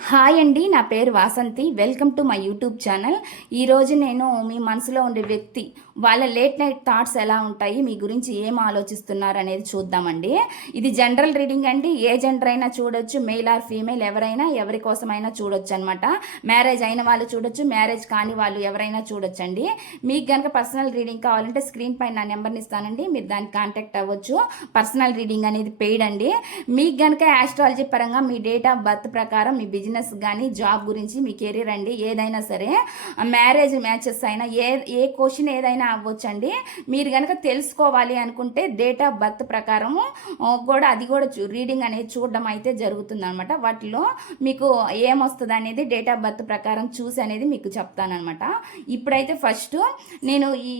Hi అండి నా పేరు Vasanthi. Welcome to my YouTube channel. ఈరోజు నేను మీ మనసులో ఉండే వ్యక్తి వాళ్ళ లేట్ నైట్ థాట్స్ ఎలా ఉంటాయి మీ గురించి ఏం ఆలోచిస్తున్నారు అనేది చూద్దామండి. ఇది జనరల్ రీడింగ్ అండి. ఏ జెండర్ అయినా చూడొచ్చు మెయిల్ ఆర్ ఫీమేల్ ఎవరైనా ఎవరి కోసమైనా చూడొచ్చు అనమాట మ్యారేజ్ అయిన వాళ్ళు చూడొచ్చు మ్యారేజ్ కాని వాళ్ళు ఎవరైనా చూడొచ్చండి. మీకు కనుక పర్సనల్ రీడింగ్ కావాలంటే స్క్రీన్ పైన నా నెంబర్ని ఇస్తానండి. మీరు దానికి కాంటాక్ట్ అవ్వచ్చు. పర్సనల్ రీడింగ్ అనేది పెయిడ్ అండి. మీకు కనుక యాస్ట్రాలజీ పరంగా మీ డేట్ ఆఫ్ బర్త్ ప్రకారం మీ బిజినెస్ కానీ జాబ్ గురించి మీ కెరీర్ అండి ఏదైనా సరే మ్యారేజ్ మ్యాచెస్ అయినా ఏ ఏ క్వశ్చన్ ఏదైనా అవ్వచ్చండి. మీరు కనుక తెలుసుకోవాలి అనుకుంటే డేట్ ఆఫ్ బర్త్ ప్రకారము కూడా అది కూడా రీడింగ్ అనేది చూడడం అయితే జరుగుతుంది అనమాట వాటిలో మీకు ఏమొస్తుంది అనేది డేట్ ఆఫ్ బర్త్ ప్రకారం చూసి అనేది మీకు చెప్తానమాట ఇప్పుడైతే ఫస్ట్ నేను ఈ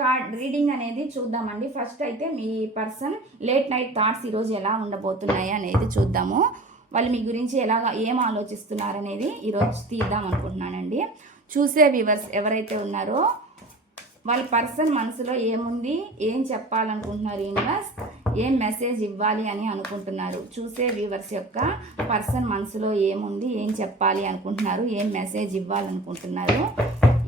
కార్డ్ రీడింగ్ అనేది చూద్దామండి. ఫస్ట్ అయితే మీ పర్సన్ లేట్ నైట్ థాట్స్ ఈరోజు ఎలా ఉండబోతున్నాయి అనేది చూద్దాము. వాళ్ళు మీ గురించి ఎలా ఏం ఆలోచిస్తున్నారు అనేది ఈరోజు తీద్దాం అనుకుంటున్నానండి. చూసే వ్యూవర్స్ ఎవరైతే ఉన్నారో వాళ్ళ పర్సన్ మనసులో ఏముంది ఏం చెప్పాలనుకుంటున్నారు యూనివర్స్ ఏం మెసేజ్ ఇవ్వాలి అని అనుకుంటున్నారు. చూసే వ్యూవర్స్ యొక్క పర్సన్ మనసులో ఏముంది ఏం చెప్పాలి అనుకుంటున్నారు ఏం మెసేజ్ ఇవ్వాలనుకుంటున్నారు.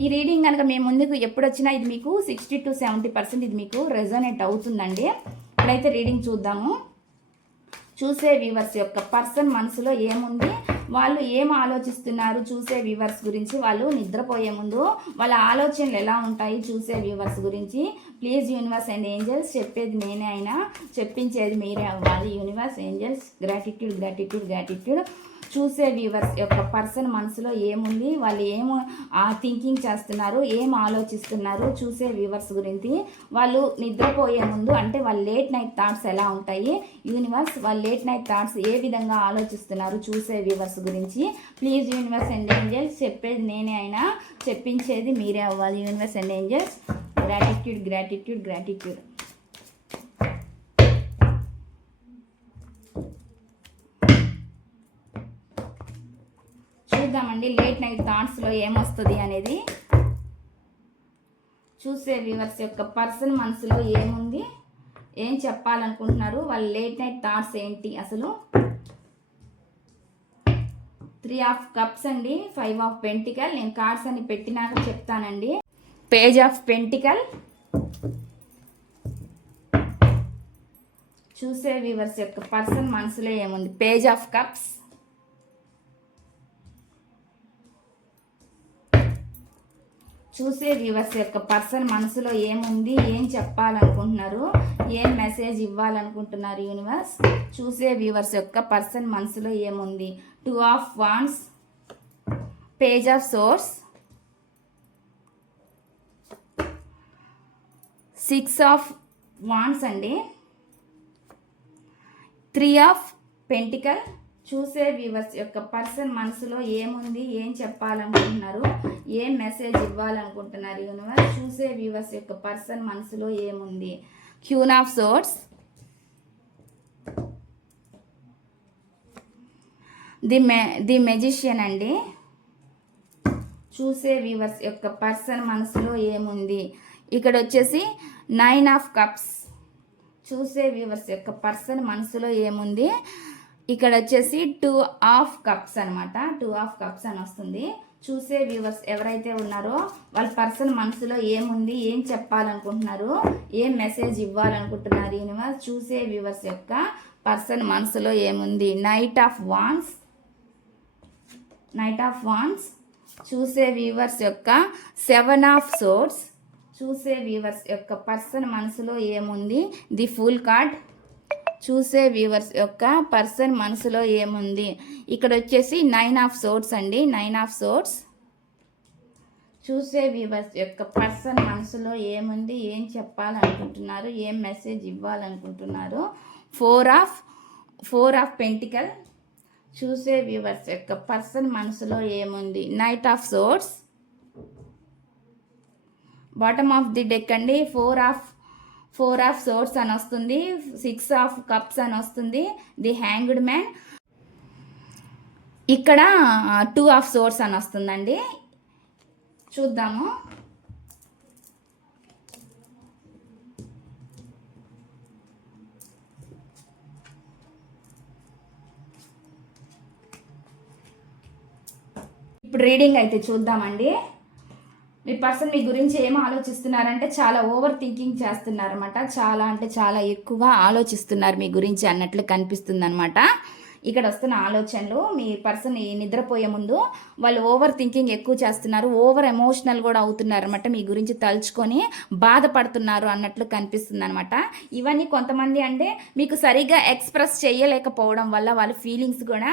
ఈ రీడింగ్ కనుక మేము ముందుకు ఎప్పుడు వచ్చినా ఇది మీకు సిక్స్టీ టు సెవెంటీ పర్సెంట్ ఇది మీకు రెజోనేట్ అవుతుందండి. ఇప్పుడైతే రీడింగ్ చూద్దాము. చూసే వ్యూవర్స్ యొక్క పర్సన్ మనసులో ఏముంది? వాళ్ళు ఏం ఆలోచిస్తున్నారు? చూసే వ్యూవర్స్ గురించి వాళ్ళు నిద్రపోయే ముందు వాళ్ళ ఆలోచనలు ఎలా ఉంటాయి? చూసే వ్యూవర్స్ గురించి ప్లీజ్ యూనివర్స్ అండ్ ఏంజల్స్ చెప్పేది నేనే అయినా చెప్పించేది మీరే అవ్వాలి. Universe angels gratitude gratitude gratitude చూసే వ్యూవర్స్ యొక్క పర్సన్ మనసులో ఏముంది? వాళ్ళు ఏం థింకింగ్ చేస్తున్నారు? ఏం ఆలోచిస్తున్నారు? చూసే వ్యూవర్స్ గురించి. వాళ్ళు నిద్రపోయే ముందు అంటే వాళ్ళ లేట్ నైట్ థాట్స్ ఎలా ఉంటాయి? యూనివర్స్ వాళ్ళ లేట్ నైట్ థాట్స్ ఏ విధంగా ఆలోచిస్తున్నారు? చూసే వ్యూవర్స్ గురించి. ప్లీజ్ యూనివర్స్ అండ్ ఏంజల్స్ చెప్పేది నేనే అయినా చెప్పించేది మీరే అవ్వాలి. Universe and angels gratitude gratitude gratitude చూద్దామండి లేట్ నైట్ థాట్స్లో ఏమొస్తుంది అనేది. చూసే వ్యూవర్స్ యొక్క పర్సన్ మనసులో ఏముంది? ఏం చెప్పాలనుకుంటున్నారు? వాళ్ళ లేట్ నైట్ థాట్స్ ఏంటి అసలు? త్రీ ఆఫ్ కప్స్ అండి ఫైవ్ ఆఫ్ పెంటికల్ నేను కార్డ్స్ అని పెట్టినాక చెప్తానండి. Page of pentacle. చూసే వ్యూవర్స్ యొక్క పర్సన్ మనసులో ఏముంది? Page of cups. చూసే వ్యూవర్స్ యొక్క పర్సన్ మనసులో ఏముంది? ఏం చెప్పాలనుకుంటున్నారు? ఏం మెసేజ్ ఇవ్వాలనుకుంటున్నారు యూనివర్స్? చూసే వ్యూవర్స్ యొక్క పర్సన్ మనసులో ఏముంది? Two of wands. Page of swords. Six of wands అండి. Three of pentacle. చూసే వ్యూవర్స్ యొక్క పర్సన్ మనసులో ఏముంది ఏం చెప్పాలనుకుంటున్నారు ఏం మెసేజ్ ఇవ్వాలనుకుంటున్నారు యూనివర్స్ చూసే వ్యూవర్స్ యొక్క పర్సన్ మనసులో ఏముంది? క్యూన్ ఆఫ్ సోర్స్ ది మె ది మెజిషియన్ అండి. చూసే వ్యూవర్స్ యొక్క పర్సన్ మనసులో ఏముంది? ఇక్కడ వచ్చేసి నైన్ ఆఫ్ కప్స్ చూసే వ్యూవర్స్ యొక్క పర్సన్ మనసులో ఏముంది? ఇక్కడ వచ్చేసి టూ ఆఫ్ కప్స్ అనమాట టూ ఆఫ్ కప్స్ అని వస్తుంది. చూసే వ్యూవర్స్ ఎవరైతే ఉన్నారో వాళ్ళ పర్సన్ మనసులో ఏముంది? ఏం చెప్పాలనుకుంటున్నారు? ఏం మెసేజ్ ఇవ్వాలనుకుంటున్నారు? యూనివర్స్ చూసే వ్యూవర్స్ యొక్క పర్సన్ మనసులో ఏముంది? Knight of wands knight of wands చూసే వ్యూవర్స్ యొక్క సెవెన్ ఆఫ్ సోర్స్ చూసే వ్యూవర్స్ యొక్క పర్సన్ మనసులో ఏముంది? The fool card. చూసే వ్యూవర్స్ యొక్క పర్సన్ మనసులో ఏముంది? ఇక్కడ వచ్చేసి నైన్ ఆఫ్ సోర్స్ అండి. నైన్ ఆఫ్ సోర్స్ చూసే వ్యూవర్స్ యొక్క పర్సన్ మనసులో ఏముంది? ఏం చెప్పాలనుకుంటున్నారు? ఏం message ఇవ్వాలనుకుంటున్నారు? Four of four of pentacle. చూసే వ్యూవర్స్ యొక్క పర్సన్ మనసులో ఏముంది? Knight of swords bottom of the deck అండి. Four of four of swords అని వస్తుంది. సిక్స్ ఆఫ్ కప్స్ అని వస్తుంది. ది హ్యాంగ్డ్ మ్యాన్ ఇక్కడ టూ ఆఫ్ సోర్స్ అని వస్తుందండి. చూద్దాము. ఇప్పుడు రీడింగ్ అయితే చూద్దామండి. మీ పర్సన్ మీ గురించి ఏం ఆలోచిస్తున్నారంటే చాలా ఓవర్ థింకింగ్ చేస్తున్నారన్నమాట. చాలా అంటే చాలా ఎక్కువగా ఆలోచిస్తున్నారు మీ గురించి అన్నట్లు కనిపిస్తుంది అనమాట ఇక్కడ వస్తున్న ఆలోచనలు మీ పర్సన్ ఈ నిద్రపోయే ముందు వాళ్ళు ఓవర్ థింకింగ్ ఎక్కువ చేస్తున్నారు ఓవర్ ఎమోషనల్ కూడా అవుతున్నారు అనమాట మీ గురించి తలుచుకొని బాధపడుతున్నారు అన్నట్లు కనిపిస్తుంది అనమాట ఇవన్నీ కొంతమంది అంటే మీకు సరిగ్గా ఎక్స్ప్రెస్ చేయలేకపోవడం వల్ల వాళ్ళ ఫీలింగ్స్ కూడా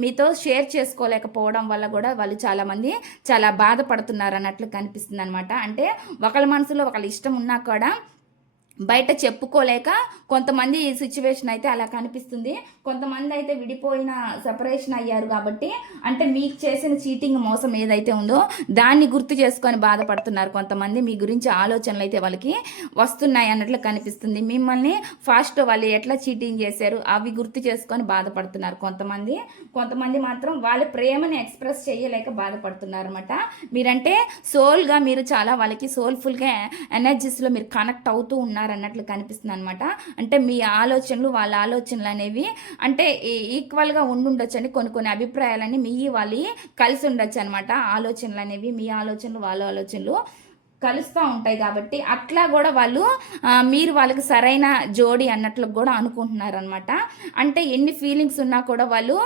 మీతో షేర్ చేసుకోలేకపోవడం వల్ల కూడా వాళ్ళు చాలామంది చాలా బాధపడుతున్నారు అన్నట్లు కనిపిస్తుంది అనమాట అంటే ఒకళ్ళ మనసులో ఒకళ్ళ ఇష్టం ఉన్నా కూడా బయట చెప్పుకోలేక కొంతమంది ఈ సిచ్యువేషన్ అయితే అలా కనిపిస్తుంది. కొంతమంది అయితే విడిపోయిన సెపరేషన్ అయ్యారు కాబట్టి అంటే మీకు చేసిన చీటింగ్ మోసం ఏదైతే ఉందో దాన్ని గుర్తు చేసుకొని బాధపడుతున్నారు కొంతమంది. మీ గురించి ఆలోచనలు అయితే వాళ్ళకి వస్తున్నాయి అన్నట్లు కనిపిస్తుంది. మిమ్మల్ని ఫాస్ట్ వాళ్ళు ఎట్లా చీటింగ్ చేశారు అవి గుర్తు చేసుకొని బాధపడుతున్నారు కొంతమంది. కొంతమంది మాత్రం వాళ్ళ ప్రేమని ఎక్స్ప్రెస్ చేయలేక బాధపడుతున్నారు అనమాట మీరంటే సోల్గా మీరు చాలా వాళ్ళకి సోల్ఫుల్గా ఎనర్జీస్లో మీరు కనెక్ట్ అవుతూ ఉన్నారు. అన్నట్లు కనిపిస్తుంది అనమాట అంటే మీ ఆలోచనలు వాళ్ళ ఆలోచనలు అనేవి అంటే ఈ- ఈక్వల్గా ఉండుండొచ్చు అని కొన్ని కొన్ని అభిప్రాయాలని మీ వాళ్ళు కలిసి ఉండొచ్చు అనమాట ఆలోచనలు అనేవి మీ ఆలోచనలు వాళ్ళ ఆలోచనలు. కలుస్తూ ఉంటాయి కాబట్టి అట్లా కూడా వాళ్ళు మీరు వాళ్ళకి సరైన జోడి అన్నట్లు కూడా అనుకుంటున్నారనమాట అంటే ఎన్ని ఫీలింగ్స్ ఉన్నా కూడా వాళ్ళు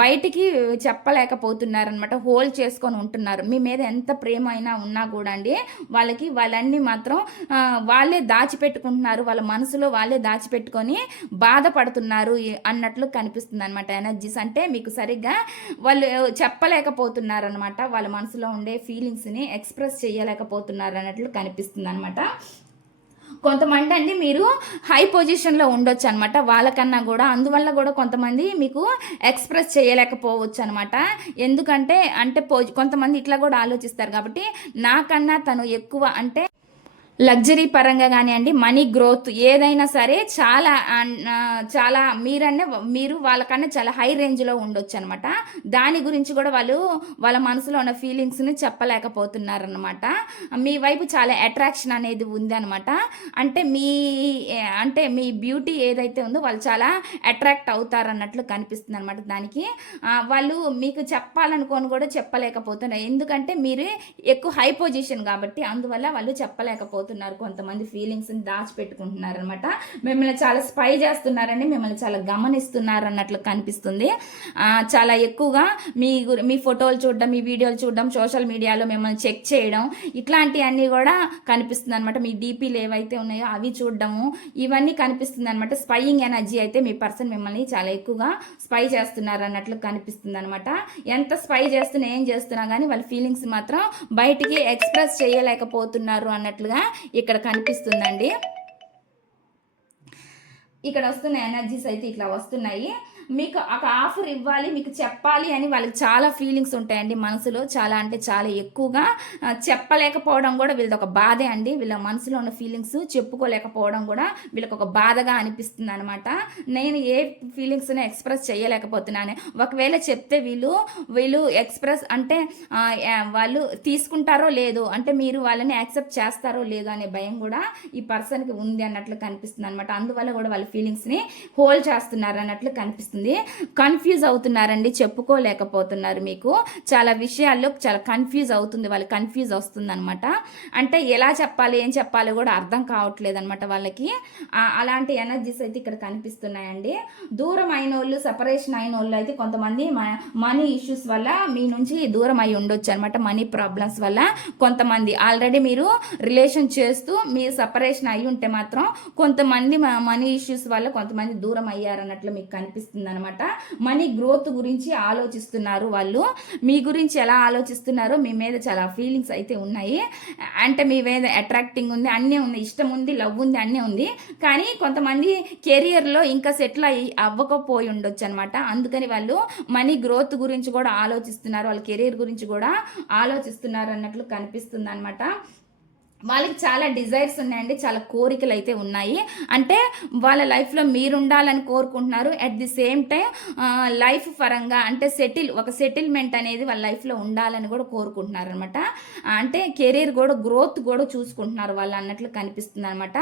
బయటికి చెప్పలేకపోతున్నారు అనమాట హోల్డ్ చేసుకొని ఉంటున్నారు. మీ మీద ఎంత ప్రేమ అయినా ఉన్నా కూడా అండి వాళ్ళకి వాళ్ళన్నీ మాత్రం వాళ్ళే దాచిపెట్టుకుంటున్నారు. వాళ్ళ మనసులో వాళ్ళే దాచిపెట్టుకొని బాధపడుతున్నారు అన్నట్లు కనిపిస్తుంది అనమాట ఎనర్జీస్ అంటే మీకు సరిగ్గా వాళ్ళు చెప్పలేకపోతున్నారు అనమాట వాళ్ళ మనసులో ఉండే ఫీలింగ్స్ని ఎక్స్ప్రెస్ చేయలేకపోతున్నారు అన్నట్లు కనిపిస్తుంది అనమాట కొంతమంది అండి మీరు హై పొజిషన్లో ఉండొచ్చు అనమాట వాళ్ళకన్నా కూడా అందువల్ల కూడా కొంతమంది మీకు ఎక్స్ప్రెస్ చేయలేకపోవచ్చు అనమాట ఎందుకంటే అంటే కొంతమంది ఇట్లా కూడా ఆలోచిస్తారు కాబట్టి నాకన్నా తను ఎక్కువ అంటే లగ్జరీ పరంగా కానివ్వండి మనీ గ్రోత్ ఏదైనా సరే చాలా అన్- చాలా మీరన్నా మీరు వాళ్ళకన్నా చాలా హై రేంజ్లో ఉండొచ్చు అనమాట దాని గురించి కూడా వాళ్ళు వాళ్ళ మనసులో ఉన్న ఫీలింగ్స్ని చెప్పలేకపోతున్నారనమాట. మీ వైపు చాలా అట్రాక్షన్ అనేది ఉందన్నమాట అంటే మీ అంటే మీ బ్యూటీ ఏదైతే ఉందో వాళ్ళు చాలా అట్రాక్ట్ అవుతారన్నట్లు కనిపిస్తుంది అనమాట దానికి వాళ్ళు మీకు చెప్పాలనుకొని కూడా చెప్పలేకపోతున్నారు. ఎందుకంటే మీరు ఎక్కువ హై పొజిషన్ కాబట్టి అందువల్ల వాళ్ళు చెప్పలేకపోతున్నారు. కొంతమంది ఫీలింగ్స్ని దాచిపెట్టుకుంటున్నారు అనమాట మిమ్మల్ని చాలా స్పై చేస్తున్నారని మిమ్మల్ని చాలా గమనిస్తున్నారు అన్నట్లు కనిపిస్తుంది చాలా ఎక్కువగా మీ మీ ఫోటోలు చూడడం మీ వీడియోలు చూడడం సోషల్ మీడియాలో మిమ్మల్ని చెక్ చేయడం ఇట్లాంటివన్నీ కూడా కనిపిస్తుంది అనమాట మీ డీపీలు ఏవైతే ఉన్నాయో అవి చూడడము ఇవన్నీ కనిపిస్తుంది అనమాట స్పైయింగ్ ఎనర్జీ అయితే మీ పర్సన్ మిమ్మల్ని చాలా ఎక్కువగా స్పై చేస్తున్నారు అన్నట్లు కనిపిస్తుంది అనమాట ఎంత స్పై చేస్తున్నా ఏం చేస్తున్నా కానీ వాళ్ళ ఫీలింగ్స్ మాత్రం బయటికి ఎక్స్ప్రెస్ చేయలేకపోతున్నారు అన్నట్లుగా ఇక్కడ కనిపిస్తుందండి. ఇక్కడ వస్తున్న ఎనర్జీస్ అయితే ఇట్లా వస్తున్నాయి. మీకు ఒక ఆఫర్ ఇవ్వాలి మీకు చెప్పాలి అని వాళ్ళకి చాలా ఫీలింగ్స్ ఉంటాయండి మనసులో. చాలా అంటే చాలా ఎక్కువగా చెప్పలేకపోవడం కూడా వీళ్ళది ఒక బాధే అండి. వీళ్ళ మనసులో ఉన్న ఫీలింగ్స్ చెప్పుకోలేకపోవడం కూడా వీళ్ళకి ఒక బాధగా అనిపిస్తుంది అనమాట నేను ఏ ఫీలింగ్స్ని ఎక్స్ప్రెస్ చేయలేకపోతున్నాను. ఒకవేళ చెప్తే వీళ్ళు వీళ్ళు ఎక్స్ప్రెస్ అంటే వాళ్ళు తీసుకుంటారో లేదో అంటే మీరు వాళ్ళని యాక్సెప్ట్ చేస్తారో లేదో అనే భయం కూడా ఈ పర్సన్కి ఉంది అన్నట్లు కనిపిస్తుంది అనమాట అందువల్ల కూడా వాళ్ళ ఫీలింగ్స్ని హోల్డ్ చేస్తున్నారు అన్నట్లు కనిపిస్తుంది. కన్ఫ్యూజ్ అవుతున్నారండి చెప్పుకోలేకపోతున్నారు మీకు. చాలా విషయాల్లో చాలా కన్ఫ్యూజ్ అవుతుంది వాళ్ళు కన్ఫ్యూజ్ వస్తుంది అనమాట అంటే ఎలా చెప్పాలి ఏం చెప్పాలి కూడా అర్థం కావట్లేదు అనమాట వాళ్ళకి అలాంటి ఎనర్జీస్ అయితే ఇక్కడ కనిపిస్తున్నాయండి. దూరం అయిన వాళ్ళు సపరేషన్ అయిన వాళ్ళు అయితే కొంతమంది మనీ ఇష్యూస్ వల్ల మీ నుంచి దూరం అయి ఉండొచ్చు అనమాట మనీ ప్రాబ్లమ్స్ వల్ల కొంతమంది. ఆల్రెడీ మీరు రిలేషన్ చేస్తూ మీరు సపరేషన్ అయి ఉంటే మాత్రం కొంతమంది మనీ ఇష్యూస్ వల్ల కొంతమంది దూరం అయ్యారన్నట్లు మీకు కనిపిస్తుంది. అనమాట మనీ గ్రోత్ గురించి ఆలోచిస్తున్నారు వాళ్ళు. మీ గురించి ఎలా ఆలోచిస్తున్నారో మీ మీద చాలా ఫీలింగ్స్ అయితే ఉన్నాయి. అంటే మీ మీద అట్రాక్టింగ్ ఉంది అన్నీ ఉంది ఇష్టం ఉంది లవ్ ఉంది అన్నీ ఉంది. కానీ కొంతమంది కెరియర్లో ఇంకా సెటిల్ అయ్యి అవ్వకపోయి ఉండొచ్చు అనమాట అందుకని వాళ్ళు మనీ గ్రోత్ గురించి కూడా ఆలోచిస్తున్నారు. వాళ్ళ కెరీర్ గురించి కూడా ఆలోచిస్తున్నారు అన్నట్లు కనిపిస్తుంది అనమాట వాళ్ళకి చాలా డిజైర్స్ ఉన్నాయండి చాలా కోరికలు అయితే ఉన్నాయి. అంటే వాళ్ళ లైఫ్లో మీరు ఉండాలని కోరుకుంటున్నారు. At the same time life పరంగా అంటే సెటిల్ ఒక సెటిల్మెంట్ అనేది వాళ్ళ లైఫ్లో ఉండాలని కూడా కోరుకుంటున్నారు అనమాట అంటే కెరీర్ కూడా గ్రోత్ కూడా చూసుకుంటున్నారు వాళ్ళు అన్నట్లు కనిపిస్తుంది అనమాట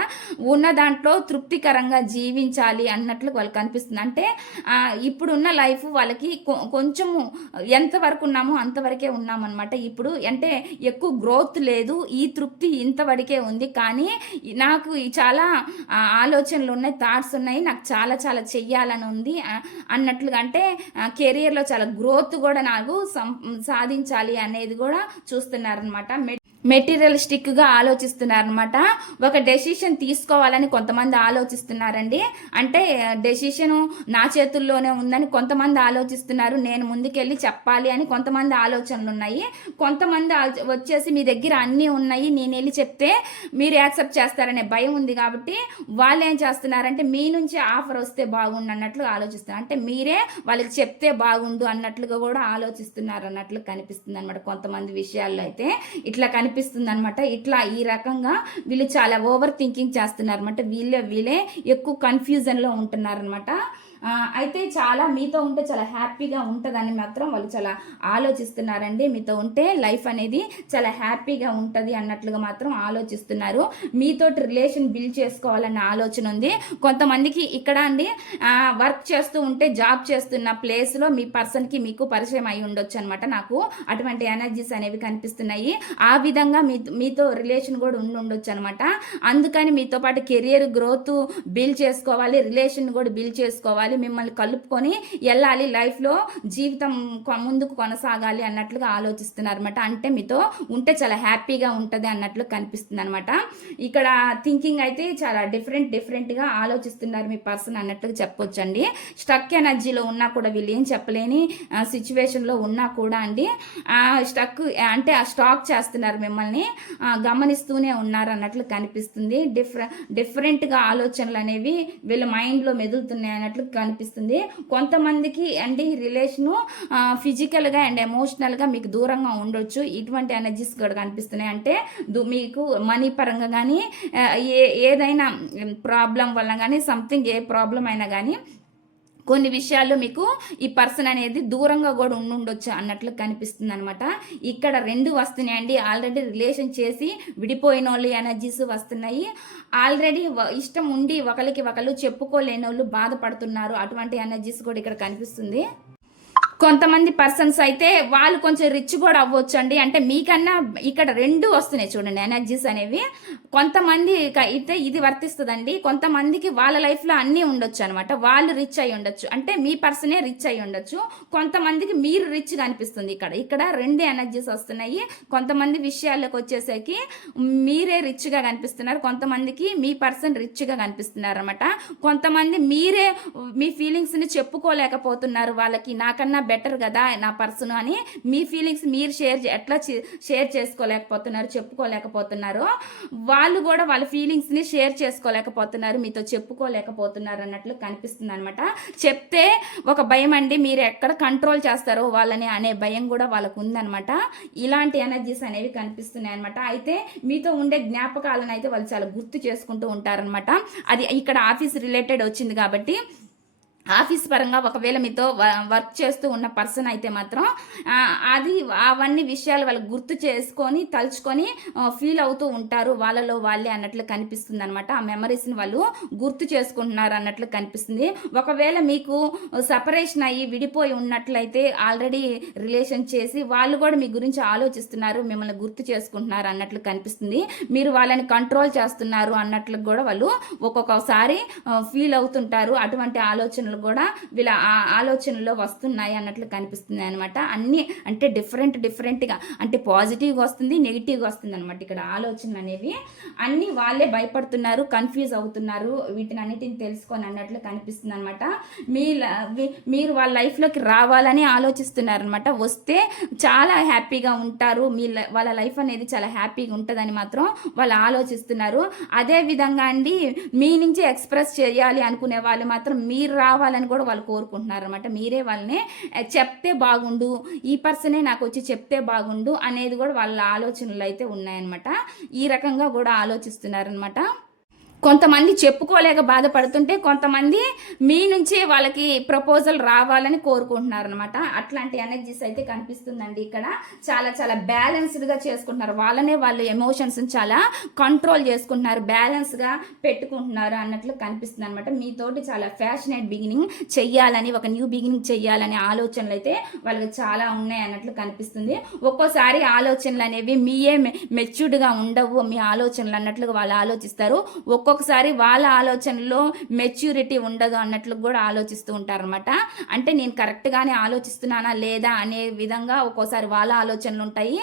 ఉన్న దాంట్లో తృప్తికరంగా జీవించాలి అన్నట్లు వాళ్ళకి కనిపిస్తుంది అంటే ఇప్పుడున్న లైఫ్ వాళ్ళకి కొంచెము ఎంతవరకు ఉన్నామో అంతవరకే ఉన్నామన్నమాట. ఇప్పుడు అంటే ఎక్కువ గ్రోత్ లేదు ఈ తృప్తి ఇంతవరకే ఉంది. కానీ నాకు ఈ చాలా ఆలోచనలు ఉన్నాయి థాట్స్ ఉన్నాయి. నాకు చాలా చాలా చెయ్యాలని ఉంది. అన్నట్లుగా అంటే కెరియర్లో చాలా గ్రోత్ కూడా నాకు సం- సాధించాలి అనేది కూడా చూస్తున్నారనమాట మెటీరియలిస్టిక్గా ఆలోచిస్తున్నారనమాట ఒక డెసిషన్ తీసుకోవాలని కొంతమంది ఆలోచిస్తున్నారండి. అంటే డెసిషను నా చేతుల్లోనే ఉందని కొంతమంది ఆలోచిస్తున్నారు. నేను ముందుకెళ్ళి చెప్పాలి అని కొంతమంది ఆలోచనలు ఉన్నాయి కొంతమంది వచ్చేసి మీ దగ్గర అన్నీ ఉన్నాయి. నేను వెళ్ళి చెప్తే మీరు యాక్సెప్ట్ చేస్తారనే భయం ఉంది కాబట్టి వాళ్ళు ఏం చేస్తున్నారంటే మీ నుంచి ఆఫర్ వస్తే బాగుండు అన్నట్లు ఆలోచిస్తున్నారు. అంటే మీరే వాళ్ళకి చెప్తే బాగుండు అన్నట్లుగా కూడా ఆలోచిస్తున్నారు అన్నట్లు కనిపిస్తుంది అనమాట కొంతమంది విషయాల్లో అయితే. ఇట్లా అనిపిస్తుంది అనమాట ఇట్లా ఈ రకంగా వీళ్ళు చాలా ఓవర్ థింకింగ్ చేస్తున్నారు అనమాట వీళ్ళే వీళ్ళే ఎక్కువ కన్ఫ్యూజన్లో ఉంటున్నారనమాట అయితే చాలా మీతో ఉంటే చాలా హ్యాపీగా ఉంటుందని మాత్రం వాళ్ళు చాలా ఆలోచిస్తున్నారండి. మీతో ఉంటే లైఫ్ అనేది చాలా హ్యాపీగా ఉంటుంది అన్నట్లుగా మాత్రం ఆలోచిస్తున్నారు. మీతోటి రిలేషన్ బిల్డ్ చేసుకోవాలన్న ఆలోచన ఉంది. కొంతమందికి ఇక్కడ అండి వర్క్ చేస్తూ ఉంటే జాబ్ చేస్తున్న ప్లేస్లో మీ పర్సన్కి మీకు పరిచయం అయి ఉండొచ్చు అనమాట నాకు అటువంటి ఎనర్జీస్ అనేవి కనిపిస్తున్నాయి. ఆ విధంగా మీ మీతో రిలేషన్ కూడా ఉండి ఉండొచ్చు అనమాట అందుకని మీతో పాటు కెరియర్ గ్రోత్ బిల్డ్ చేసుకోవాలి రిలేషన్ కూడా బిల్డ్ చేసుకోవాలి. మిమ్మల్ని కలుపుకొని వెళ్ళాలి లైఫ్లో జీవితం కొ- ముందుకు కొనసాగాలి అన్నట్లుగా ఆలోచిస్తున్నారు అనమాట అంటే మీతో ఉంటే చాలా హ్యాపీగా ఉంటుంది అన్నట్లు కనిపిస్తుంది అనమాట ఇక్కడ థింకింగ్ అయితే చాలా డిఫరెంట్ డిఫరెంట్గా ఆలోచిస్తున్నారు మీ పర్సన్ అన్నట్లుగా చెప్పొచ్చండి. స్టక్ ఎనర్జీలో ఉన్నా కూడా వీళ్ళు ఏం చెప్పలేని సిచ్యువేషన్లో ఉన్నా కూడా అండి స్టక్ అంటే ఆ స్టాక్ చేస్తున్నారు మిమ్మల్ని గమనిస్తూనే ఉన్నారు అన్నట్లు కనిపిస్తుంది. డిఫరెంట్ డిఫరెంట్గా ఆలోచనలు అనేవి వీళ్ళ మైండ్లో మెదులుతున్నాయి అన్నట్లు కనిపిస్తుంది కొంతమందికి అండి రిలేషను ఫిజికల్గా అండ్ ఎమోషనల్గా మీకు దూరంగా ఉండొచ్చు. ఇటువంటి ఎనర్జీస్ కూడా కనిపిస్తున్నాయి. అంటే మీకు మనీ పరంగా కానీ ఏ ఏదైనా ప్రాబ్లం వల్ల కానీ సంథింగ్ ఏ ప్రాబ్లం అయినా కానీ కొన్ని విషయాల్లో మీకు ఈ పర్సన్ అనేది దూరంగా కూడా ఉండుండొచ్చు అన్నట్లు కనిపిస్తుంది అనమాట ఇక్కడ రెండు వస్తున్నాయండి. ఆల్రెడీ రిలేషన్ చేసి విడిపోయిన వాళ్ళు ఎనర్జీస్ వస్తున్నాయి. ఆల్రెడీ ఇష్టం ఉండి ఒకరికి ఒకరు చెప్పుకోలేని వాళ్ళు బాధపడుతున్నారు. అటువంటి ఎనర్జీస్ కూడా ఇక్కడ కనిపిస్తుంది. కొంతమంది పర్సన్స్ అయితే వాళ్ళు కొంచెం రిచ్ కూడా అవ్వచ్చు అండి అంటే మీకన్నా ఇక్కడ రెండు వస్తున్నాయి చూడండి ఎనర్జీస్ అనేవి. కొంతమంది అయితే ఇది వర్తిస్తుందండి. కొంతమందికి వాళ్ళ లైఫ్లో అన్నీ ఉండొచ్చు అనమాట వాళ్ళు రిచ్ అయి ఉండొచ్చు. అంటే మీ పర్సనే రిచ్ అయి ఉండొచ్చు. కొంతమందికి మీరు రిచ్గా అనిపిస్తుంది ఇక్కడ. ఇక్కడ రెండు ఎనర్జీస్ వస్తున్నాయి. కొంతమంది విషయాల్లోకి వచ్చేసరికి మీరే రిచ్గా కనిపిస్తున్నారు. కొంతమందికి మీ పర్సన్ రిచ్గా కనిపిస్తున్నారు అనమాట కొంతమంది మీరే మీ ఫీలింగ్స్ని చెప్పుకోలేకపోతున్నారు. వాళ్ళకి నాకన్నా బెటర్ కదా నా పర్సన్ అని మీ ఫీలింగ్స్ మీరు షేర్ ఎట్లా షేర్ చేసుకోలేకపోతున్నారు చెప్పుకోలేకపోతున్నారు. వాళ్ళు కూడా వాళ్ళ ఫీలింగ్స్ని షేర్ చేసుకోలేకపోతున్నారు మీతో చెప్పుకోలేకపోతున్నారు అన్నట్లు కనిపిస్తుంది అనమాట చెప్తే ఒక భయం అండి మీరు ఎక్కడ కంట్రోల్ చేస్తారో వాళ్ళని అనే భయం కూడా వాళ్ళకు ఉందన్నమాట ఇలాంటి ఎనర్జీస్ అనేవి కనిపిస్తున్నాయి అనమాట అయితే మీతో ఉండే జ్ఞాపకాలను అయితే వాళ్ళు చాలా గుర్తు చేసుకుంటూ ఉంటారనమాట అది ఇక్కడ ఆఫీస్ రిలేటెడ్ వచ్చింది కాబట్టి ఆఫీస్ పరంగా ఒకవేళ మీతో వర్క్ చేస్తూ ఉన్న పర్సన్ అయితే మాత్రం అది అవన్నీ విషయాలు వాళ్ళు గుర్తు చేసుకొని తలుచుకొని ఫీల్ అవుతూ ఉంటారు. వాళ్ళలో వాళ్ళే అన్నట్లు కనిపిస్తుంది అనమాట ఆ మెమరీస్ని వాళ్ళు గుర్తు చేసుకుంటున్నారు అన్నట్లు కనిపిస్తుంది. ఒకవేళ మీకు సపరేషన్ అయ్యి విడిపోయి ఉన్నట్లయితే ఆల్రెడీ రిలేషన్ చేసి వాళ్ళు కూడా మీ గురించి ఆలోచిస్తున్నారు మిమ్మల్ని గుర్తు చేసుకుంటున్నారు అన్నట్లు కనిపిస్తుంది. మీరు వాళ్ళని కంట్రోల్ చేస్తున్నారు అన్నట్లు కూడా వాళ్ళు ఒక్కొక్కసారి ఫీల్ అవుతుంటారు. అటువంటి ఆలోచనలు కూడా వీళ్ళ ఆ- ఆలోచనలో వస్తున్నాయి అన్నట్లు కనిపిస్తుంది అనమాట అన్ని అంటే డిఫరెంట్ డిఫరెంట్గా అంటే పాజిటివ్గా వస్తుంది నెగిటివ్గా వస్తుంది అనమాట ఇక్కడ ఆలోచనలు అనేవి. అన్నీ వాళ్ళే భయపడుతున్నారు కన్ఫ్యూజ్ అవుతున్నారు వీటిని అన్నిటిని తెలుసుకొని అన్నట్లు కనిపిస్తుంది అనమాట మీ మీరు వాళ్ళ లైఫ్లోకి రావాలని ఆలోచిస్తున్నారు అనమాట వస్తే చాలా హ్యాపీగా ఉంటారు మీ వాళ్ళ లైఫ్ అనేది చాలా హ్యాపీగా ఉంటుందని మాత్రం వాళ్ళు ఆలోచిస్తున్నారు. అదే విధంగా అండి మీ నుంచి ఎక్స్ప్రెస్ చేయాలి అనుకునే వాళ్ళు మాత్రం మీరు రావాలి రావాలని కూడా వాళ్ళు కోరుకుంటున్నారు అనమాట మీరే వాళ్ళని చెప్తే బాగుండు ఈ పర్సనే నాకు వచ్చి చెప్తే బాగుండు అనేది కూడా వాళ్ళ ఆలోచనలు అయితే ఉన్నాయన్నమాట. ఈ రకంగా కూడా ఆలోచిస్తున్నారనమాట కొంతమంది చెప్పుకోలేక బాధపడుతుంటే కొంతమంది మీ నుంచే వాళ్ళకి ప్రపోజల్ రావాలని కోరుకుంటున్నారు అనమాట అట్లాంటి ఎనర్జీస్ అయితే కనిపిస్తుందండి ఇక్కడ. చాలా చాలా బ్యాలెన్స్డ్గా చేసుకుంటున్నారు. వాళ్ళనే వాళ్ళు ఎమోషన్స్ని చాలా కంట్రోల్ చేసుకుంటున్నారు. బ్యాలెన్స్గా పెట్టుకుంటున్నారు అన్నట్లు కనిపిస్తుంది అనమాట మీతోటి చాలా ఫ్యాషనేట్ బిగినింగ్ చెయ్యాలని ఒక న్యూ బిగినింగ్ చెయ్యాలనే ఆలోచనలు అయితే వాళ్ళకి చాలా ఉన్నాయి అన్నట్లు కనిపిస్తుంది. ఒక్కోసారి ఆలోచనలు అనేవి మీయే మెచ్యూర్డ్గా ఉండవు. మీ ఆలోచనలు అన్నట్లుగా వాళ్ళు ఆలోచిస్తారు. ఒక్కొక్కసారి వాళ్ళ ఆలోచనలో మెచ్యూరిటీ ఉండదు అన్నట్లు కూడా ఆలోచిస్తూ ఉంటారనమాట అంటే నేను కరెక్ట్గానే ఆలోచిస్తున్నానా లేదా అనే విధంగా ఒక్కోసారి వాళ్ళ ఆలోచనలు ఉంటాయి.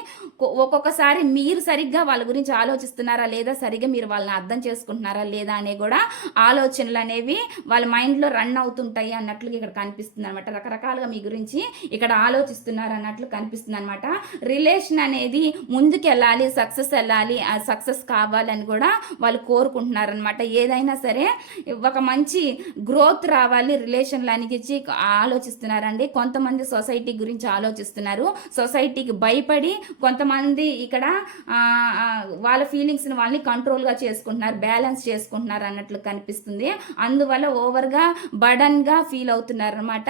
ఒక్కొక్కసారి మీరు సరిగ్గా వాళ్ళ గురించి ఆలోచిస్తున్నారా లేదా సరిగ్గా మీరు వాళ్ళని అర్థం చేసుకుంటున్నారా లేదా అనే కూడా ఆలోచనలు అనేవి వాళ్ళ మైండ్లో రన్ అవుతుంటాయి అన్నట్లు ఇక్కడ కనిపిస్తుంది అనమాట రకరకాలుగా మీ గురించి ఇక్కడ ఆలోచిస్తున్నారు అన్నట్లు కనిపిస్తుంది అనమాట రిలేషన్ అనేది ముందుకు వెళ్ళాలి సక్సెస్ వెళ్ళాలి ఆ సక్సెస్ కావాలని కూడా వాళ్ళు కోరుకుంటున్నారు అనమాట ఏదైనా సరే ఒక మంచి గ్రోత్ రావాలి రిలేషన్లు అనిపించి ఆలోచిస్తున్నారండి. కొంతమంది సొసైటీ గురించి ఆలోచిస్తున్నారు. సొసైటీకి భయపడి కొంతమంది ఇక్కడ వాళ్ళ ఫీలింగ్స్ని వాళ్ళని కంట్రోల్గా చేసుకుంటున్నారు బ్యాలెన్స్ చేసుకుంటున్నారు అన్నట్లు కనిపిస్తుంది. అందువల్ల ఓవర్గా బడన్గా ఫీల్ అవుతున్నారు అనమాట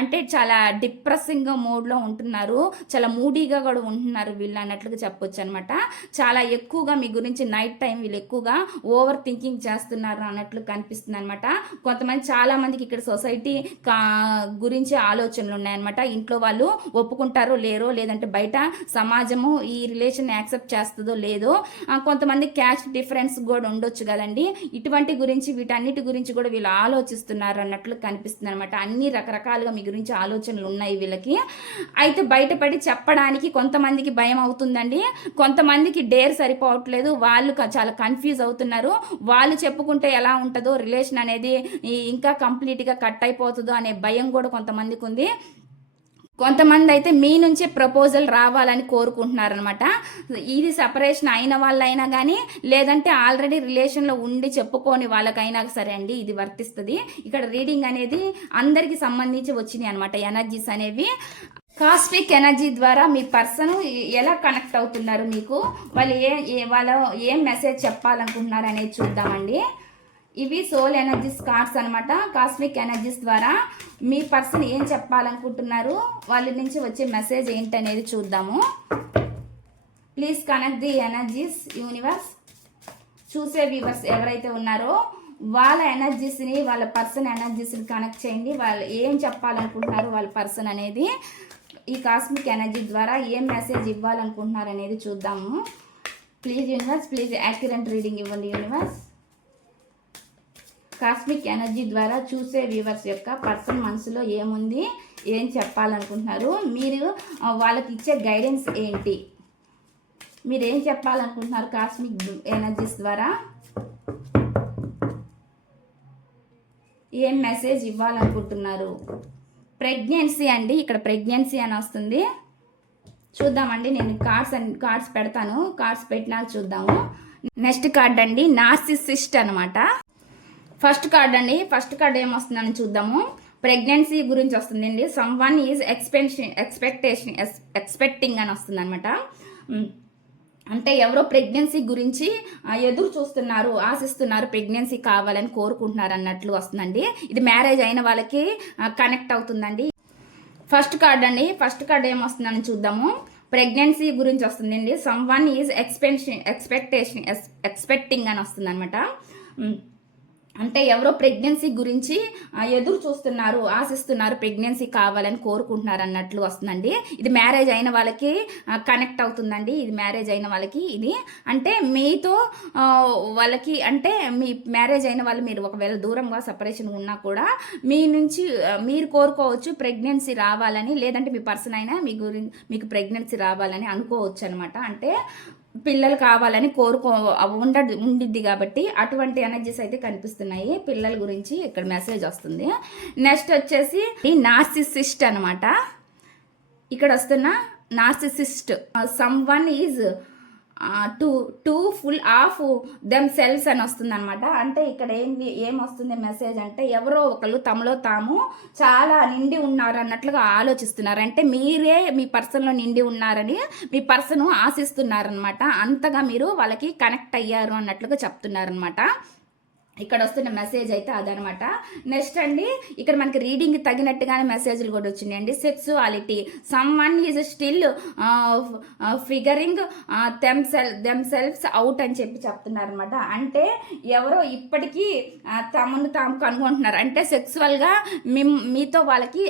అంటే చాలా డిప్రెసింగ్ మోడ్లో ఉంటున్నారు. చాలా మూడీగా కూడా ఉంటున్నారు వీళ్ళు అన్నట్లుగా చెప్పొచ్చు అనమాట చాలా ఎక్కువగా మీ గురించి నైట్ టైం వీళ్ళు ఎక్కువగా ఓవర్ థింకింగ్ చేస్తున్నారు అన్నట్లు కనిపిస్తుంది అనమాట కొంతమంది చాలా మందికి ఇక్కడ సొసైటీ గురించి ఆలోచనలు ఉన్నాయన్నమాట. ఇంట్లో వాళ్ళు ఒప్పుకుంటారో లేరో లేదంటే బయట సమాజము ఈ రిలేషన్ యాక్సెప్ట్ చేస్తుందో లేదో కొంతమంది క్యాస్ట్ డిఫరెన్స్ కూడా ఉండొచ్చు కదండి. ఇటువంటి గురించి వీటన్నిటి గురించి కూడా వీళ్ళు ఆలోచిస్తున్నారు అన్నట్లు కనిపిస్తుంది అనమాట అన్ని రకరకాలుగా మీ గురించి ఆలోచనలు ఉన్నాయి వీళ్ళకి. అయితే బయటపడి చెప్పడానికి కొంతమందికి భయం అవుతుందండి. కొంతమందికి డేర్ సరిపోవట్లేదు. వాళ్ళు చాలా కన్ఫ్యూజ్ అవుతున్నారు. వాళ్ళు చెప్పుకుంటే ఎలా ఉంటుందో రిలేషన్ అనేది ఇంకా కంప్లీట్గా కట్ అయిపోతుందో అనే భయం కూడా కొంతమందికి ఉంది. కొంతమంది అయితే మీ నుంచే ప్రపోజల్ రావాలని కోరుకుంటున్నారనమాట ఇది సపరేషన్ అయిన వాళ్ళైనా కానీ లేదంటే ఆల్రెడీ రిలేషన్లో ఉండి చెప్పుకోని వాళ్ళకైనా సరే అండి ఇది వర్తిస్తుంది. ఇక్కడ రీడింగ్ అనేది అందరికి సంబంధించి వచ్చినాయి అనమాట ఎనర్జీస్ అనేవి. కాస్మిక్ ఎనర్జీ ద్వారా మీ పర్సన్ ఎలా కనెక్ట్ అవుతున్నారు మీకు? వాళ్ళు ఏ వాళ్ళ ఏం మెసేజ్ చెప్పాలనుకుంటున్నారు అనేది చూద్దామండి. ఇవి సోల్ ఎనర్జీస్ కార్డ్స్ అనమాట కాస్మిక్ ఎనర్జీస్ ద్వారా మీ పర్సన్ ఏం చెప్పాలనుకుంటున్నారు? వాళ్ళ నుంచి వచ్చే మెసేజ్ ఏంటనేది చూద్దాము. Please connect the energies universe చూసే వ్యూవర్స్ ఎవరైతే ఉన్నారో వాళ్ళ ఎనర్జీస్ని వాళ్ళ పర్సన్ ఎనర్జీస్ని కనెక్ట్ చేయండి. వాళ్ళు ఏం చెప్పాలనుకుంటున్నారు వాళ్ళ పర్సన్ అనేది. ఈ కాస్మిక్ ఎనర్జీ ద్వారా ఏం మెసేజ్ ఇవ్వాలనుకుంటున్నారు అనేది చూద్దాము. Please universe please accurate reading ఇవ్వండి యూనివర్స్ కాస్మిక్ ఎనర్జీ ద్వారా చూసే వ్యూవర్స్ యొక్క పర్సన్ మనసులో ఏముంది? ఏం చెప్పాలనుకుంటున్నారు? మీరు వాళ్ళకి ఇచ్చే గైడెన్స్ ఏంటి? మీరు ఏం చెప్పాలనుకుంటున్నారు కాస్మిక్ ఎనర్జీస్ ద్వారా? ఏం మెసేజ్ ఇవ్వాలనుకుంటున్నారు? ప్రెగ్నెన్సీ అండి. ఇక్కడ ప్రెగ్నెన్సీ అని వస్తుంది. చూద్దామండి నేను కార్డ్స్ అండ్ కార్డ్స్ పెడతాను. కార్డ్స్ పెట్టినాక చూద్దాము. నెక్స్ట్ కార్డ్ అండి నార్సిసిస్ట్ అనమాట ఫస్ట్ కార్డ్ అండి ఫస్ట్ కార్డ్ ఏమొస్తుందని చూద్దాము. ప్రెగ్నెన్సీ గురించి వస్తుందండి. Someone is expansion expectation expecting అని వస్తుంది అనమాట అంటే ఎవరో ప్రెగ్నెన్సీ గురించి ఎదురు చూస్తున్నారు ఆశిస్తున్నారు ప్రెగ్నెన్సీ కావాలని కోరుకుంటున్నారు అన్నట్లు వస్తుందండి. ఇది మ్యారేజ్ అయిన వాళ్ళకి కనెక్ట్ అవుతుందండి. ఫస్ట్ కార్డ్ అండి. ఫస్ట్ కార్డ్ ఏమొస్తుందని చూద్దాము. ప్రెగ్నెన్సీ గురించి వస్తుందండి. Someone is expansion expectation expecting అని వస్తుంది అనమాట అంటే ఎవరో ప్రెగ్నెన్సీ గురించి ఎదురు చూస్తున్నారు ఆశిస్తున్నారు ప్రెగ్నెన్సీ కావాలని కోరుకుంటున్నారు అన్నట్లు వస్తుందండి. ఇది మ్యారేజ్ అయిన వాళ్ళకి కనెక్ట్ అవుతుందండి. ఇది మ్యారేజ్ అయిన వాళ్ళకి ఇది. అంటే మీతో వాళ్ళకి అంటే మీ మ్యారేజ్ అయిన వాళ్ళు మీరు ఒకవేళ దూరంగా సపరేషన్ ఉన్నా కూడా మీ నుంచి మీరు కోరుకోవచ్చు ప్రెగ్నెన్సీ రావాలని లేదంటే మీ పర్సన్ అయినా మీ గురించి మీకు ప్రెగ్నెన్సీ రావాలని అనుకోవచ్చు అనమాట అంటే పిల్లలు కావాలని కోరుకో ఉండ ఉండిద్ది కాబట్టి అటువంటి ఎనర్జీస్ అయితే కనిపిస్తున్నాయి. పిల్లల గురించి ఇక్కడ మెసేజ్ వస్తుంది. నెక్స్ట్ వచ్చేసి ఈ నార్సిసిస్ట్ అనమాట ఇక్కడ వస్తున్న narcissist someone is too too full of themselves అని వస్తుంది అనమాట అంటే ఇక్కడ ఏంది ఏమొస్తుంది మెసేజ్ అంటే ఎవరో ఒకళ్ళు తమలో తాము చాలా నిండి ఉన్నారు అన్నట్లుగా ఆలోచిస్తున్నారు. అంటే మీరే మీ పర్సన్లో నిండి ఉన్నారని మీ పర్సన్ ఆశిస్తున్నారనమాట అంతగా మీరు వాళ్ళకి కనెక్ట్ అయ్యారు అన్నట్లుగా చెప్తున్నారనమాట ఇక్కడ వస్తున్న మెసేజ్ అయితే అదనమాట. నెక్స్ట్ అండి ఇక్కడ మనకి రీడింగ్ తగినట్టుగానే మెసేజ్లు కూడా వచ్చినాయండి. Sexuality someone is still figuring themselves themselves out అని చెప్పి చెప్తున్నారనమాట అంటే ఎవరో ఇప్పటికీ తమను తాము కనుగొంటున్నారు. అంటే సెక్సువల్గా మీ మీతో వాళ్ళకి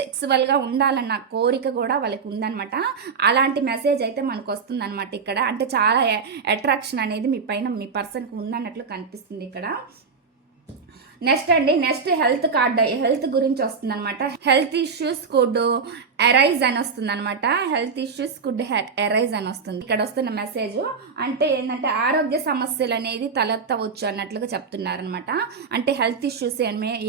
సెక్సువల్గా ఉండాలన్న కోరిక కూడా వాళ్ళకి ఉందన్నమాట. అలాంటి మెసేజ్ అయితే మనకు వస్తుందన్నమాట ఇక్కడ. అంటే చాలా అట్రాక్షన్ అనేది మీ పైన మీ పర్సన్కి ఉందన్నట్లు కనిపిస్తుంది ఇక్కడ. నెక్స్ట్ అండి నెక్స్ట్ హెల్త్ కార్డ్ హెల్త్ గురించి వస్తుంది అనమాట హెల్త్ ఇష్యూస్ కుడ్ ఎరైజ్ అని వస్తుంది అనమాట హెల్త్ ఇష్యూస్ కుడ్ ఎరైజ్ అని వస్తుంది. ఇక్కడ వస్తున్న మెసేజ్ అంటే ఏంటంటే ఆరోగ్య సమస్యలు అనేది తలెత్తవచ్చు అన్నట్లుగా చెప్తున్నారనమాట అంటే హెల్త్ ఇష్యూస్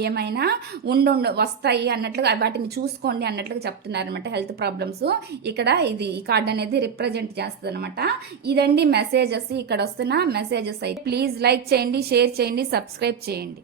ఏమైనా ఉండు వస్తాయి అన్నట్లుగా వాటిని చూసుకోండి అన్నట్లుగా చెప్తున్నారనమాట హెల్త్ ప్రాబ్లమ్స్. ఇక్కడ ఇది ఈ కార్డ్ అనేది రిప్రజెంట్ చేస్తుంది అనమాట ఇదండి మెసేజెస్. ఇక్కడ వస్తున్న మెసేజెస్ అయితే ప్లీజ్ లైక్ చేయండి షేర్ చేయండి సబ్స్క్రైబ్ చేయండి.